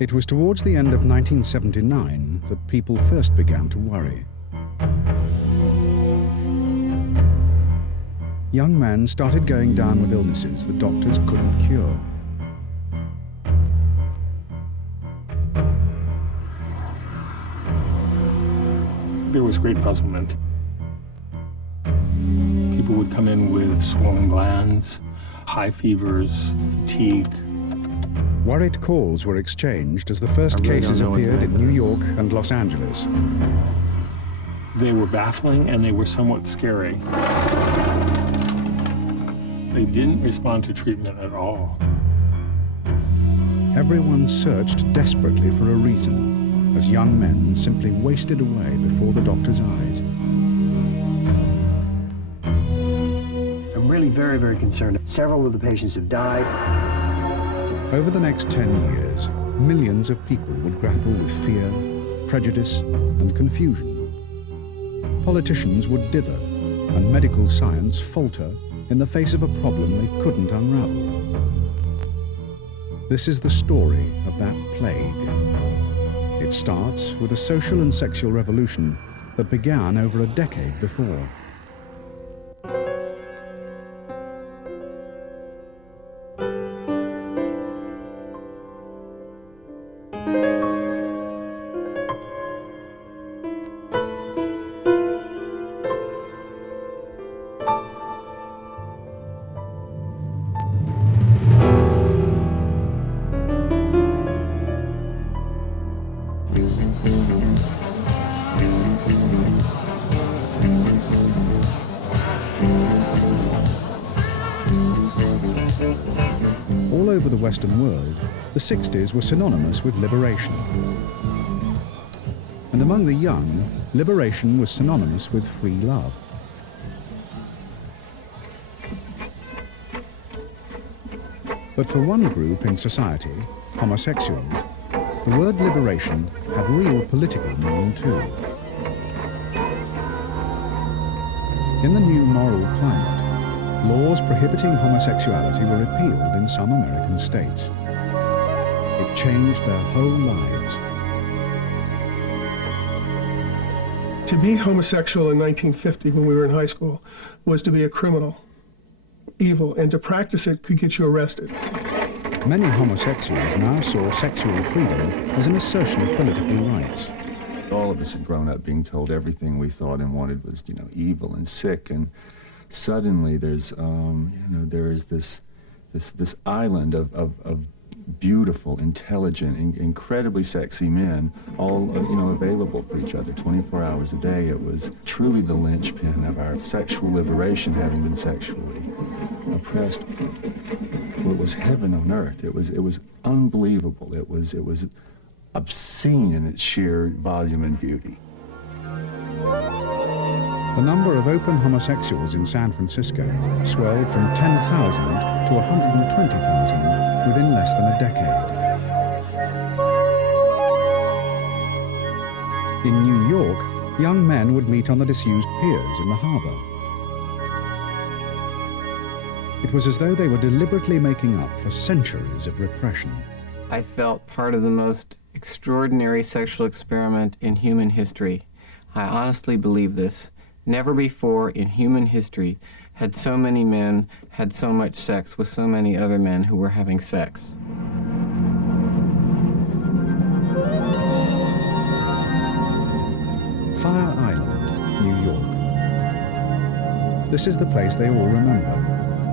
It was towards the end of 1979 that people first began to worry. Young men started going down with illnesses the doctors couldn't cure. There was great puzzlement. People would come in with swollen glands, high fevers, fatigue. Worried calls were exchanged as the first cases appeared in New York and Los Angeles. They were baffling and they were somewhat scary. They didn't respond to treatment at all. Everyone searched desperately for a reason, as young men simply wasted away before the doctor's eyes. I'm really very, very concerned. Several of the patients have died. Over the next 10 years, millions of people would grapple with fear, prejudice, and confusion. Politicians would dither, and medical science falter in the face of a problem they couldn't unravel. This is the story of that plague. It starts with a social and sexual revolution that began over a decade before. All over the Western world, the 60s were synonymous with liberation. And among the young, liberation was synonymous with free love. But for one group in society, homosexuals, the word liberation had real political meaning too. In the new moral climate, laws prohibiting homosexuality were repealed in some American states. It changed their whole lives. To be homosexual in 1950 when we were in high school was to be a criminal, evil, and to practice it could get you arrested. Many homosexuals now saw sexual freedom as an assertion of political rights. All of us had grown up being told everything we thought and wanted was, evil and sick, and suddenly there's, there is this island of beautiful, intelligent, incredibly sexy men, all, available for each other 24 hours a day. It was truly the linchpin of our sexual liberation, having been sexually oppressed. It was heaven on earth. It was unbelievable. It was obscene in its sheer volume and beauty. The number of open homosexuals in San Francisco swelled from 10,000 to 120,000 within less than a decade. In New York, young men would meet on the disused piers in the harbor. It was as though they were deliberately making up for centuries of repression. I felt part of the most extraordinary sexual experiment in human history. I honestly believe this. Never before in human history had so many men had so much sex with so many other men who were having sex. Fire Island, New York. This is the place they all remember.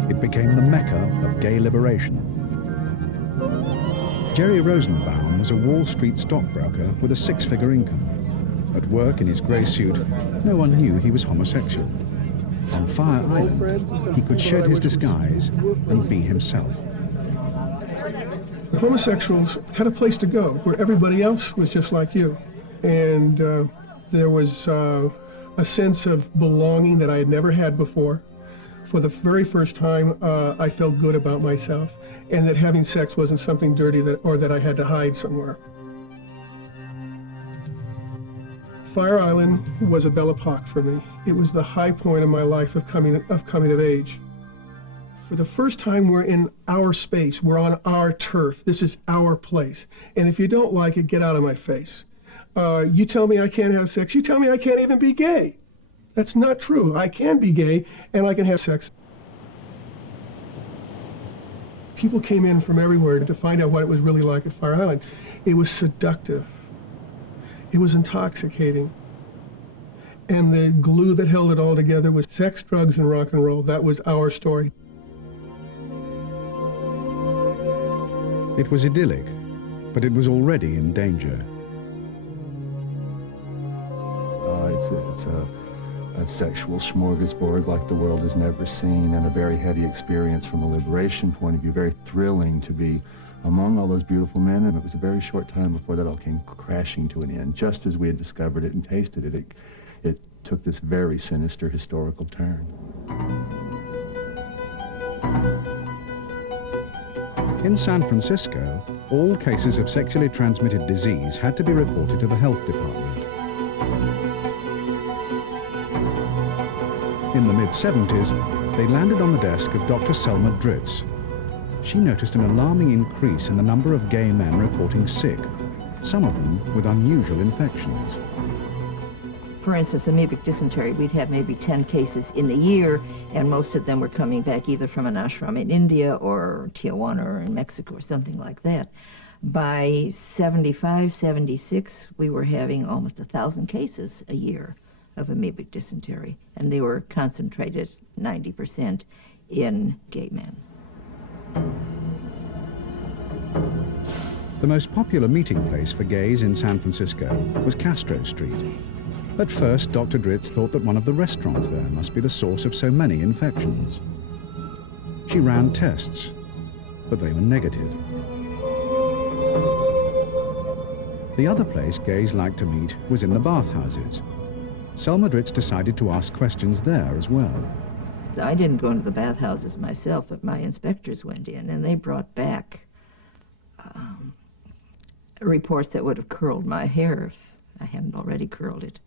It became the mecca of gay liberation. Jerry Rosenbaum was a Wall Street stockbroker with a six-figure income. At work in his grey suit, no one knew he was homosexual. On Fire Island, he could shed his disguise and be himself. The homosexuals had a place to go where everybody else was just like you. And there was a sense of belonging that I had never had before. For the very first time, I felt good about myself, and that having sex wasn't something dirty or that I had to hide somewhere. Fire Island was a belle epoque for me. It was the high point of my life of coming of age. For the first time, we're in our space. We're on our turf. This is our place. And if you don't like it, get out of my face. You tell me I can't have sex. You tell me I can't even be gay. That's not true. I can be gay, and I can have sex. People came in from everywhere to find out what it was really like at Fire Island. It was seductive. It was intoxicating. And the glue that held it all together was sex, drugs, and rock and roll. That was our story. It was idyllic, but it was already in danger. It's a sexual smorgasbord like the world has never seen, and a very heady experience from a liberation point of view, very thrilling to be among all those beautiful men. And it was a very short time before that all came crashing to an end. Just as we had discovered it and tasted it, it took this very sinister historical turn. In San Francisco, all cases of sexually transmitted disease had to be reported to the health department. In the mid-70s, they landed on the desk of Dr. Selma Dritz. She noticed an alarming increase in the number of gay men reporting sick, some of them with unusual infections. For instance, amoebic dysentery, we'd have maybe 10 cases in a year, and most of them were coming back either from an ashram in India or Tijuana or in Mexico or something like that. By 75, 76, we were having almost 1,000 cases a year of amoebic dysentery, and they were concentrated 90% in gay men. The most popular meeting place for gays in San Francisco was Castro Street. At first, Dr. Dritz thought that one of the restaurants there must be the source of so many infections. She ran tests, but they were negative. The other place gays liked to meet was in the bathhouses. Selma Dritz decided to ask questions there as well. I didn't go into the bathhouses myself, but my inspectors went in, and they brought back reports that would have curled my hair if I hadn't already curled it.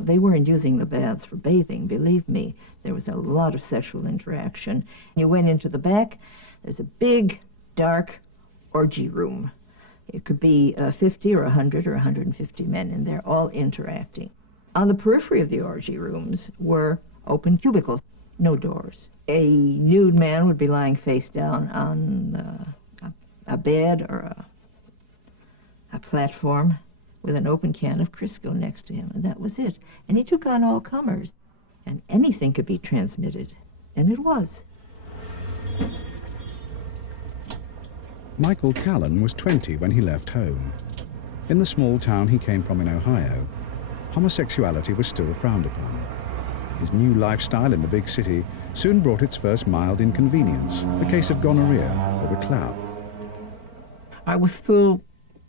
They weren't using the baths for bathing, believe me. There was a lot of sexual interaction. You went into the back, there's a big, dark orgy room. It could be 50 or 100 or 150 men in there, all interacting. On the periphery of the orgy rooms were open cubicles, no doors. A nude man would be lying face down on a bed or a platform with an open can of Crisco next to him, and that was it. And he took on all comers, and anything could be transmitted, and it was. Michael Callan was 20 when he left home. In the small town he came from in Ohio, homosexuality was still frowned upon. His new lifestyle in the big city soon brought its first mild inconvenience, a case of gonorrhea or the clap. I was still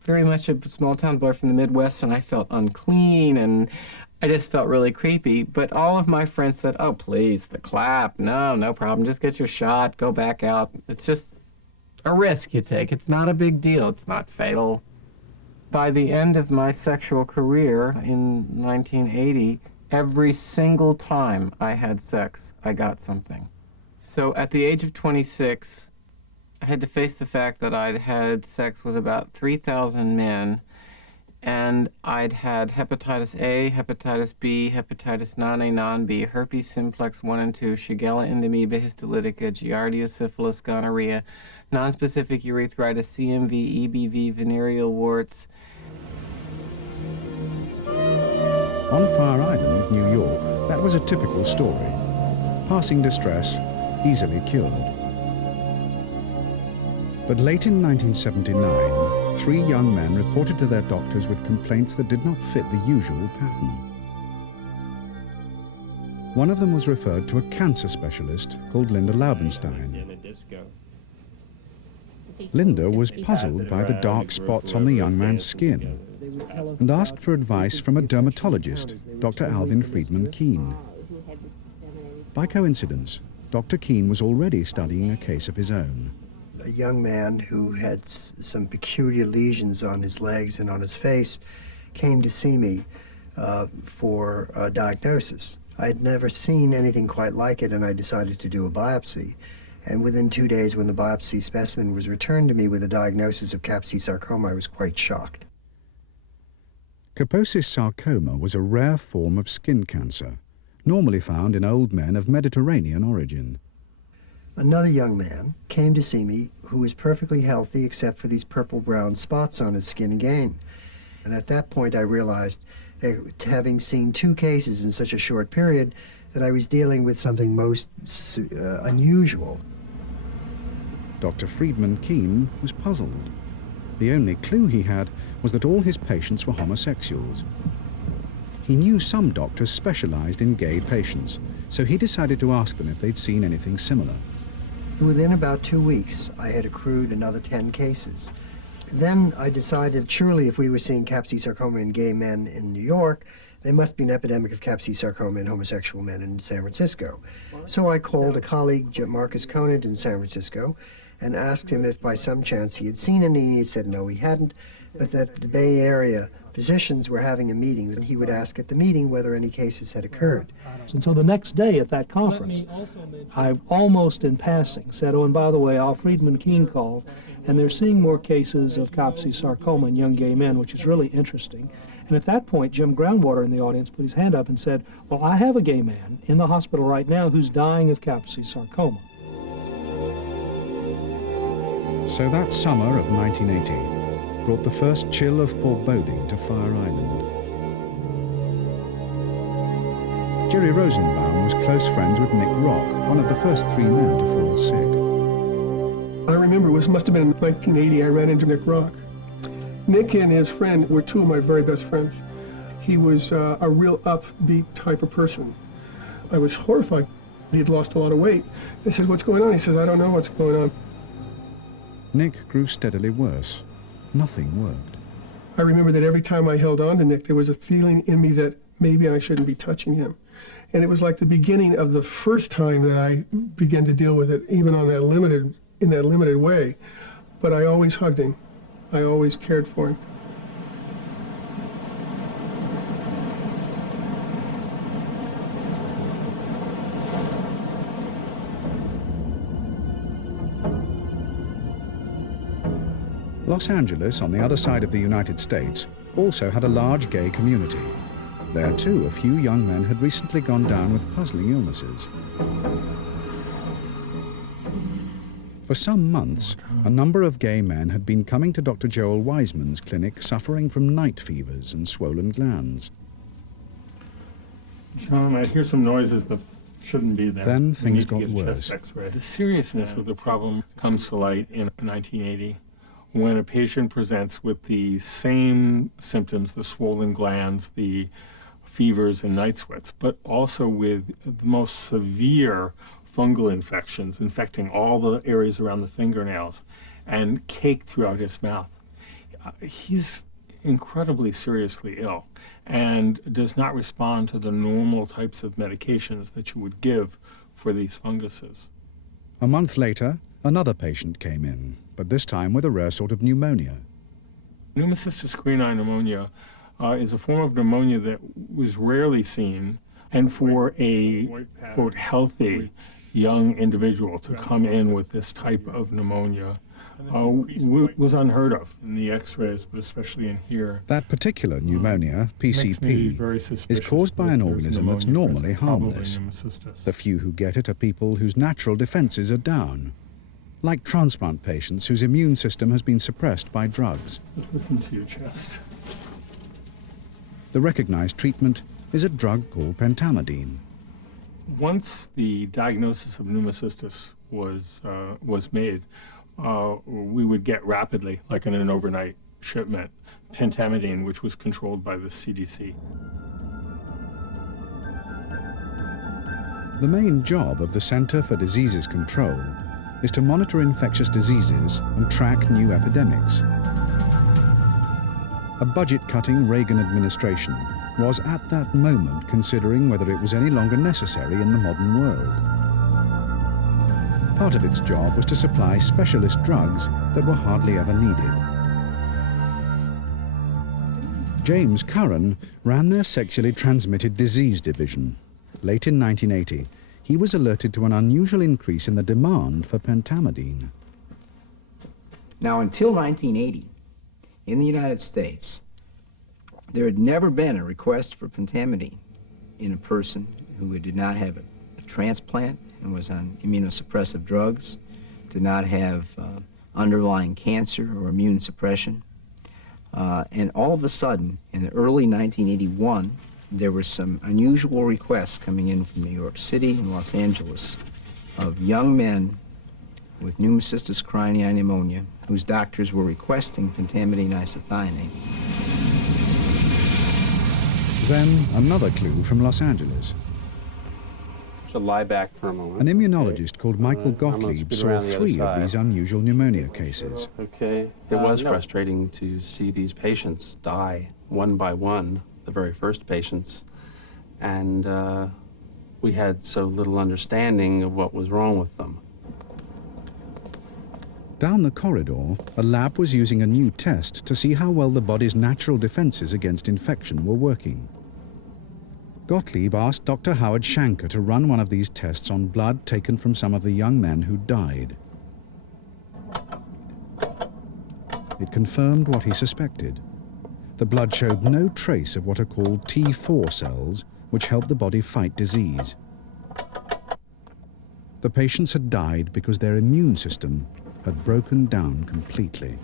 very much a small-town boy from the Midwest, and I felt unclean, and I just felt really creepy. But all of my friends said, oh, please, the clap, no problem, just get your shot, go back out. It's just a risk you take. It's not a big deal. It's not fatal. By the end of my sexual career in 1980, every single time I had sex, I got something. So at the age of 26, I had to face the fact that I'd had sex with about 3,000 men, and I'd had hepatitis A, hepatitis B, hepatitis non-A, non-B, herpes simplex 1 and 2, Shigella endemoeba histolytica, Giardia, syphilis, gonorrhea, nonspecific urethritis, CMV, EBV, venereal warts. On Fire Island, New York, that was a typical story. Passing distress, easily cured. But late in 1979, 3 young men reported to their doctors with complaints that did not fit the usual pattern. One of them was referred to a cancer specialist called Linda Laubenstein. Linda was puzzled by the dark spots on the young man's skin and asked for advice from a dermatologist, Dr. Alvin Friedman Keene. By coincidence, Dr. Keene was already studying a case of his own. A young man who had some peculiar lesions on his legs and on his face came to see me for a diagnosis. I had never seen anything quite like it, and I decided to do a biopsy. And within 2 days, when the biopsy specimen was returned to me with a diagnosis of Kaposi sarcoma, I was quite shocked. Kaposi sarcoma was a rare form of skin cancer, normally found in old men of Mediterranean origin. Another young man came to see me who was perfectly healthy except for these purple-brown spots on his skin again. And at that point I realized that, having seen 2 cases in such a short period, that I was dealing with something most unusual. Dr. Friedman Keene was puzzled. The only clue he had was that all his patients were homosexuals. He knew some doctors specialized in gay patients, so he decided to ask them if they'd seen anything similar. Within about 2 weeks, I had accrued another 10 cases. Then I decided surely if we were seeing Kaposi sarcoma in gay men in New York, there must be an epidemic of Kaposi sarcoma in homosexual men in San Francisco. So I called a colleague, Marcus Conant, in San Francisco, and asked him if by some chance he had seen any. He said no, he hadn't, but that the Bay Area physicians were having a meeting, and he would ask at the meeting whether any cases had occurred. And so the next day at that conference, I almost in passing said, oh, and by the way, Al Friedman Keene called, and they're seeing more cases of Kaposi sarcoma in young gay men, which is really interesting. And at that point, Jim Groundwater in the audience put his hand up and said, well, I have a gay man in the hospital right now who's dying of Kaposi sarcoma. So that summer of 1980 brought the first chill of foreboding to Fire Island. Jerry Rosenbaum was close friends with Nick Rock, one of the first 3 men to fall sick. I remember it must have been in 1980 I ran into Nick Rock. Nick and his friend were 2 of my very best friends. He was a real upbeat type of person. I was horrified. He'd lost a lot of weight. I said, what's going on? He says, I don't know what's going on. Nick grew steadily worse. Nothing worked. I remember that every time I held on to Nick, there was a feeling in me that maybe I shouldn't be touching him. And it was like the beginning of the first time that I began to deal with it, even on that in that limited way. But I always hugged him. I always cared for him. Los Angeles, on the other side of the United States, also had a large gay community. There, too, a few young men had recently gone down with puzzling illnesses. For some months, a number of gay men had been coming to Dr. Joel Wiseman's clinic suffering from night fevers and swollen glands. John, I hear some noises that shouldn't be there. Then things We need to got get a worse. chest X-ray. The seriousness of the problem comes to light in 1980 when a patient presents with the same symptoms, the swollen glands, the fevers and night sweats, but also with the most severe fungal infections infecting all the areas around the fingernails and cake throughout his mouth. He's incredibly seriously ill and does not respond to the normal types of medications that you would give for these funguses. A month later, another patient came in, but this time with a rare sort of pneumonia. Pneumocystis carinii pneumonia is a form of pneumonia that was rarely seen, and for a, quote, healthy young individual to come in with this type of pneumonia was unheard of in the x-rays, but especially in here. That particular pneumonia, PCP, is caused by an organism that's normally harmless. The few who get it are people whose natural defenses are down, like transplant patients whose immune system has been suppressed by drugs. Let's listen to your chest. The recognized treatment is a drug called pentamidine. Once the diagnosis of pneumocystis was made, we would get rapidly, like in an overnight shipment, pentamidine, which was controlled by the CDC. The main job of the Center for Diseases Control is to monitor infectious diseases and track new epidemics. A budget-cutting Reagan administration was at that moment considering whether it was any longer necessary in the modern world. Part of its job was to supply specialist drugs that were hardly ever needed. James Curran ran their sexually transmitted disease division. Late in 1980, he was alerted to an unusual increase in the demand for pentamidine. Now, until 1980, in the United States, there had never been a request for pentamidine in a person who did not have a transplant and was on immunosuppressive drugs, did not have underlying cancer or immune suppression. And all of a sudden, in the early 1981, there were some unusual requests coming in from New York City and Los Angeles of young men with pneumocystis carinii pneumonia whose doctors were requesting pentamidine isothianate. Then another clue from Los Angeles. So lie back for a moment. An immunologist called Michael I'm gonna Gottlieb scoot saw around the other 3 of side. these unusual pneumonia cases. Okay. It was frustrating to see these patients die one by one, the very first patients, and we had so little understanding of what was wrong with them. Down the corridor, a lab was using a new test to see how well the body's natural defenses against infection were working. Gottlieb asked Dr. Howard Shanker to run one of these tests on blood taken from some of the young men who died. It confirmed what he suspected. The blood showed no trace of what are called T4 cells, which help the body fight disease. The patients had died because their immune system had broken down completely.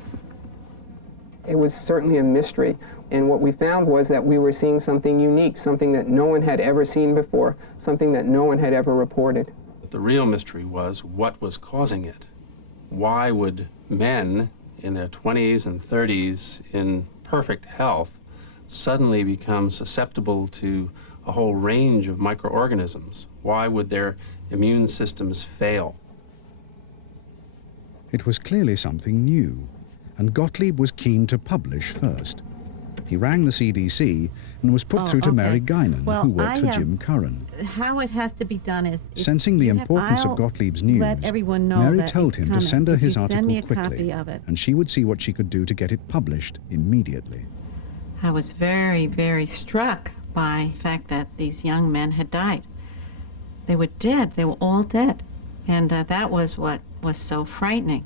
It was certainly a mystery, and what we found was that we were seeing something unique, something that no one had ever seen before, something that no one had ever reported. The real mystery was what was causing it. Why would men in their 20s and 30s in perfect health suddenly become susceptible to a whole range of microorganisms? Why would their immune systems fail? It was clearly something new, and Gottlieb was keen to publish first. He rang the CDC and was put through to Mary Guinan, who worked for Jim Curran. How it has to be done is... Sensing the importance of Gottlieb's news, Mary told him to send her his article quickly, and she would see what she could do to get it published immediately. I was very, very struck by the fact that these young men had died. They were dead. They were all dead. And that was what was so frightening.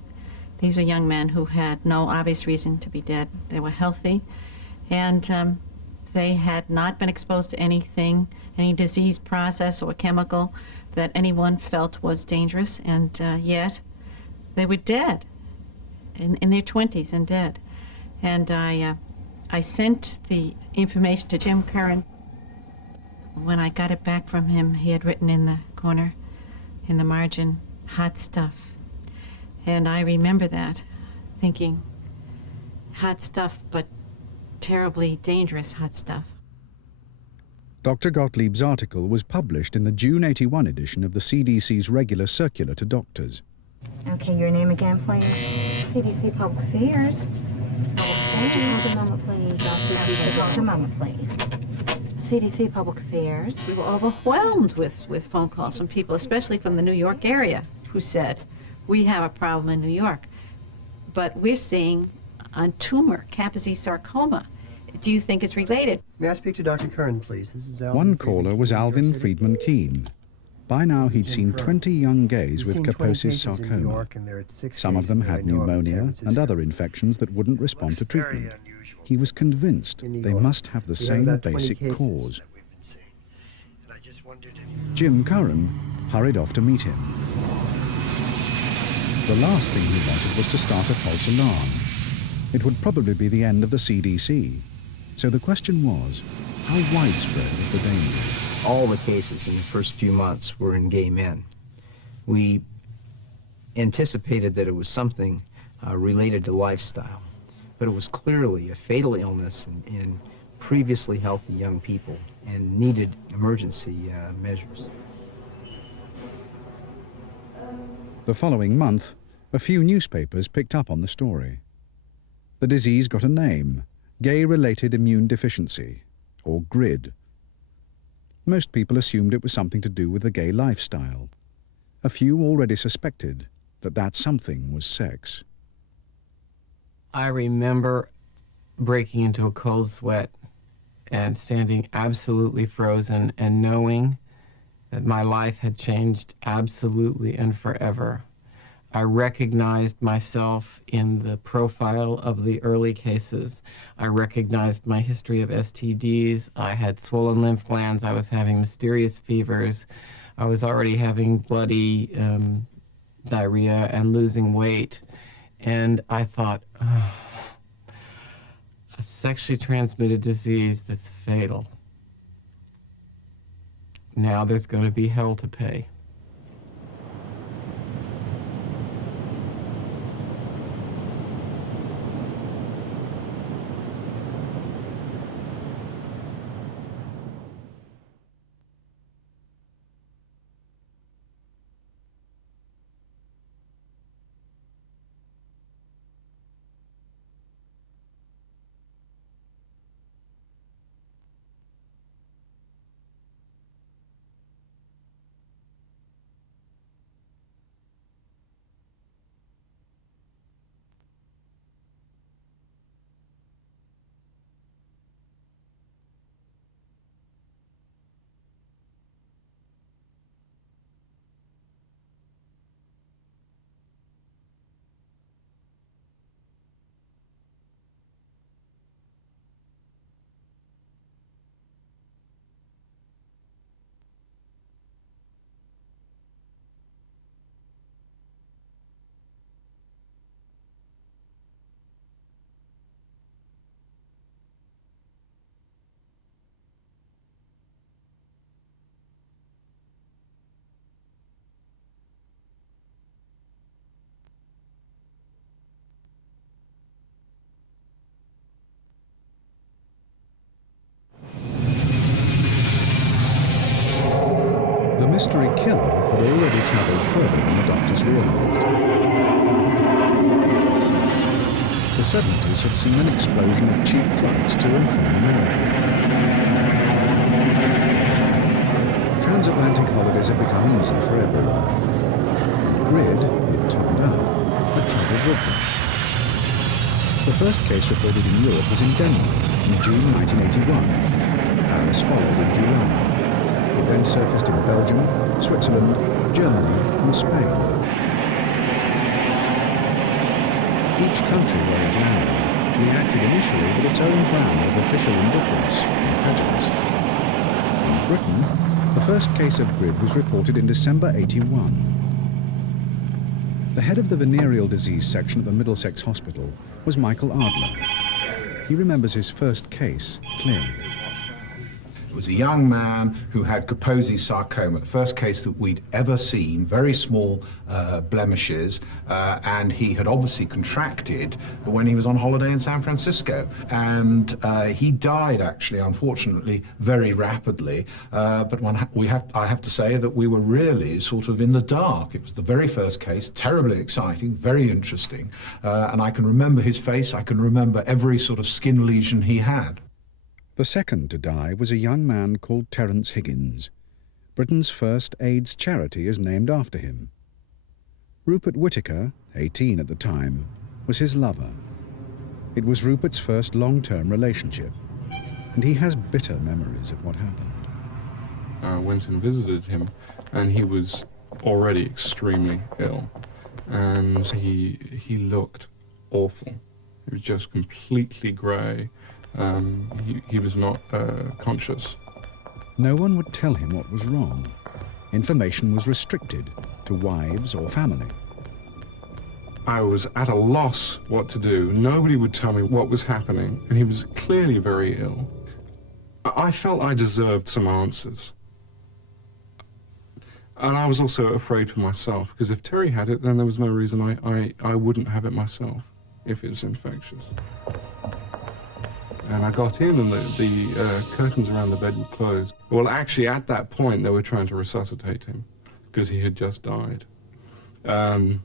These are young men who had no obvious reason to be dead. They were healthy, and they had not been exposed to anything, any disease process or chemical that anyone felt was dangerous, and yet they were dead, in their 20s and dead. And I sent the information to Jim Curran. When I got it back from him, he had written in the corner, in the margin, hot stuff. And I remember that, thinking, hot stuff, but terribly dangerous hot stuff. Dr. Gottlieb's article was published in the June '81 edition of the CDC's regular circular to doctors. Okay, your name again, please? CDC Public Affairs. Hold a moment, please. Hold a moment, please. CDC Public Affairs. We were overwhelmed with phone calls from people, especially from the New York area, who said, we have a problem in New York, but we're seeing a tumor, Kaposi sarcoma. Do you think it's related? May I speak to Dr. Curran, please? This is Alvin. One caller was Alvin Friedman Keene. By now he'd seen 20 young gays with Kaposi's sarcoma. Some of them had pneumonia and other infections that wouldn't respond to treatment. He was convinced they must have the same basic cause. Jim Curran hurried off to meet him. The last thing he wanted was to start a false alarm. It would probably be the end of the CDC. So the question was, how widespread was the danger? All the cases in the first few months were in gay men. We anticipated that it was something related to lifestyle, but it was clearly a fatal illness in previously healthy young people and needed emergency measures. The following month, a few newspapers picked up on the story. The disease got a name, gay-related immune deficiency, or GRID. Most people assumed it was something to do with the gay lifestyle. A few already suspected that that something was sex. I remember breaking into a cold sweat and standing absolutely frozen and knowing that my life had changed absolutely and forever. I recognized myself in the profile of the early cases. I recognized my history of STDs. I had swollen lymph glands. I was having mysterious fevers. I was already having bloody diarrhea and losing weight. And I thought, oh, a sexually transmitted disease that's fatal. Now there's going to be hell to pay. The mystery killer had already travelled further than the doctors realised. The 70s had seen an explosion of cheap flights to and from America. Transatlantic holidays had become easy for everyone. And Grid, it turned out, had travelled with them. The first case reported in Europe was in Denmark in June 1981. Paris followed in July. It then surfaced in Belgium, Switzerland, Germany, and Spain. Each country where it landed reacted initially with its own brand of official indifference and prejudice. In Britain, the first case of Grid was reported in December '81. The head of the venereal disease section at the Middlesex Hospital was Michael Ardler. He remembers his first case clearly. It was a young man who had Kaposi sarcoma, the first case that we'd ever seen, very small blemishes, and he had obviously contracted when he was on holiday in San Francisco. And he died, actually, unfortunately, very rapidly. But I have to say that we were really sort of in the dark. It was the very first case, terribly exciting, very interesting. And I can remember his face, I can remember every sort of skin lesion he had. The second to die was a young man called Terence Higgins. Britain's first AIDS charity is named after him. Rupert Whittaker, 18 at the time, was his lover. It was Rupert's first long-term relationship, and he has bitter memories of what happened. I went and visited him, and he was already extremely ill, and he looked awful. He was just completely grey. He was not conscious. No one would tell him what was wrong. Information was restricted to wives or family. I was at a loss what to do. Nobody would tell me what was happening, and he was clearly very ill. I felt I deserved some answers. And I was also afraid for myself, because if Terry had it, then there was no reason I wouldn't have it myself, if it was infectious. And I got in, and the curtains around the bed were closed. Well, actually, at that point, they were trying to resuscitate him, because he had just died. The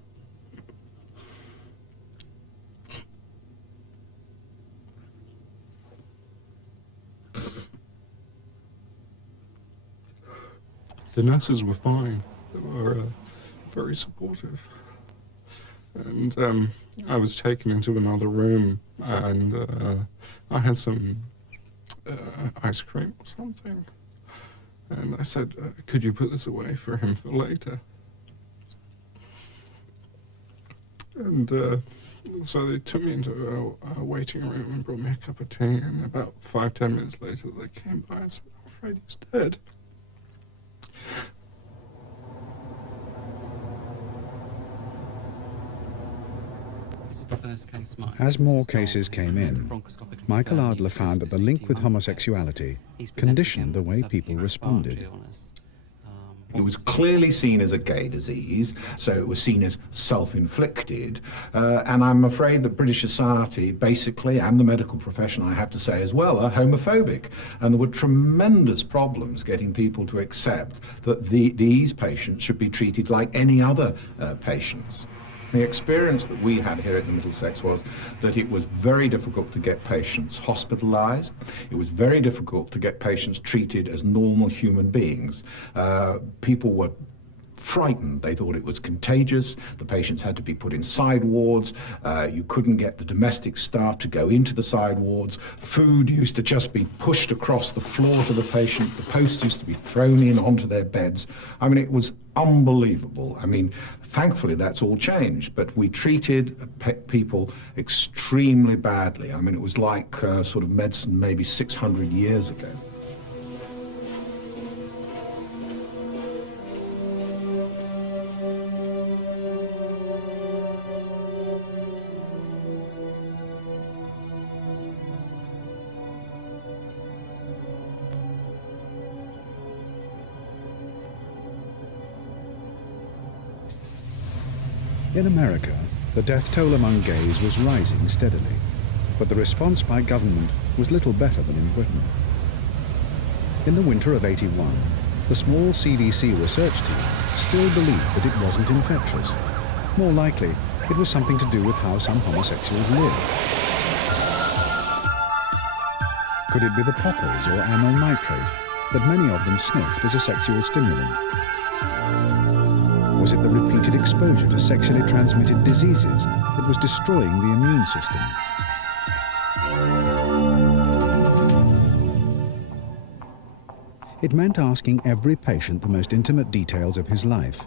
nurses were fine. They were very supportive. And I was taken into another room, and I had some ice cream or something. And I said, could you put this away for him for later? And so they took me into a waiting room and brought me a cup of tea, and about 5-10 minutes later they came by and said, I'm afraid he's dead. As more cases came in, Michael Adler found that the link with homosexuality conditioned the way people responded. It was clearly seen as a gay disease, so it was seen as self-inflicted. And I'm afraid that British society, basically, and the medical profession, I have to say as well, are homophobic. And there were tremendous problems getting people to accept that these patients should be treated like any other patients. The experience that we had here at the Middlesex was that it was very difficult to get patients hospitalized. It was very difficult to get patients treated as normal human beings. People were frightened. They thought it was contagious. The patients had to be put in side wards. You couldn't get the domestic staff to go into the side wards. Food used to just be pushed across the floor to the patients. The posts used to be thrown in onto their beds. I mean, it was unbelievable. I mean, thankfully that's all changed, but we treated people extremely badly. I mean, it was like sort of medicine maybe 600 years ago. In America, the death toll among gays was rising steadily, but the response by government was little better than in Britain. In the winter of '81, the small CDC research team still believed that it wasn't infectious. More likely, it was something to do with how some homosexuals lived. Could it be the poppers or amyl nitrate that many of them sniffed as a sexual stimulant? Was it the repeated exposure to sexually transmitted diseases that was destroying the immune system? It meant asking every patient the most intimate details of his life.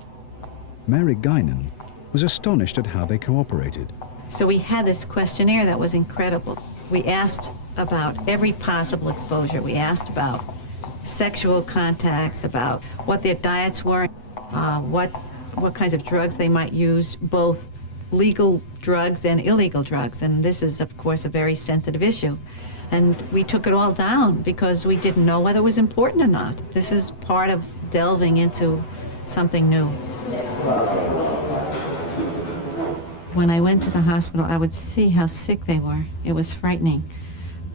Mary Guinan was astonished at how they cooperated. So we had this questionnaire that was incredible. We asked about every possible exposure. We asked about sexual contacts, about what their diets were, what kinds of drugs they might use, both legal drugs and illegal drugs. And this is, of course, a very sensitive issue. And we took it all down because we didn't know whether it was important or not. This is part of delving into something new. When I went to the hospital, I would see how sick they were. It was frightening.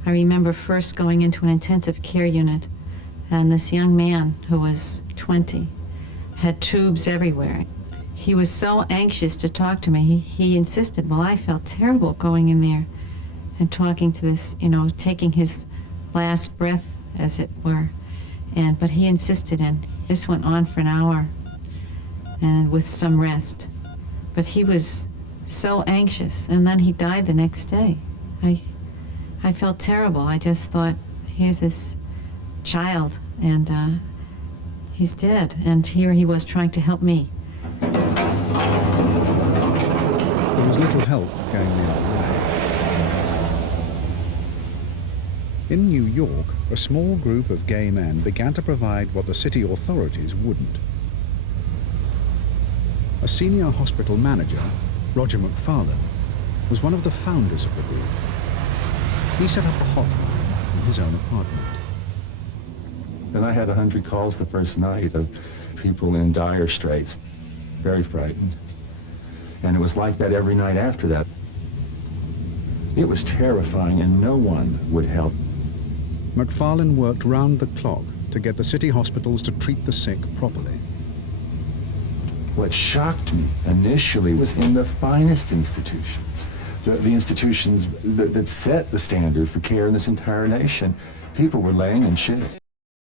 I remember first going into an intensive care unit, and this young man who was 20 had tubes everywhere. He was so anxious to talk to me. He insisted. Well, I felt terrible going in there and talking to this, you know, taking his last breath, as it were. But he insisted, and this went on for an hour, and with some rest. But he was so anxious, and then he died the next day. I felt terrible. I just thought, here's this child, and he's dead, and here he was trying to help me. There was little help going the other way. In New York, a small group of gay men began to provide what the city authorities wouldn't. A senior hospital manager, Roger McFarlane, was one of the founders of the group. He set up a hotline in his own apartment. Then I had 100 calls the first night of people in dire straits, very frightened. And it was like that every night after that. It was terrifying, and no one would help. McFarlane worked round the clock to get the city hospitals to treat the sick properly. What shocked me initially was in the finest institutions, the institutions that set the standard for care in this entire nation, people were laying in shit.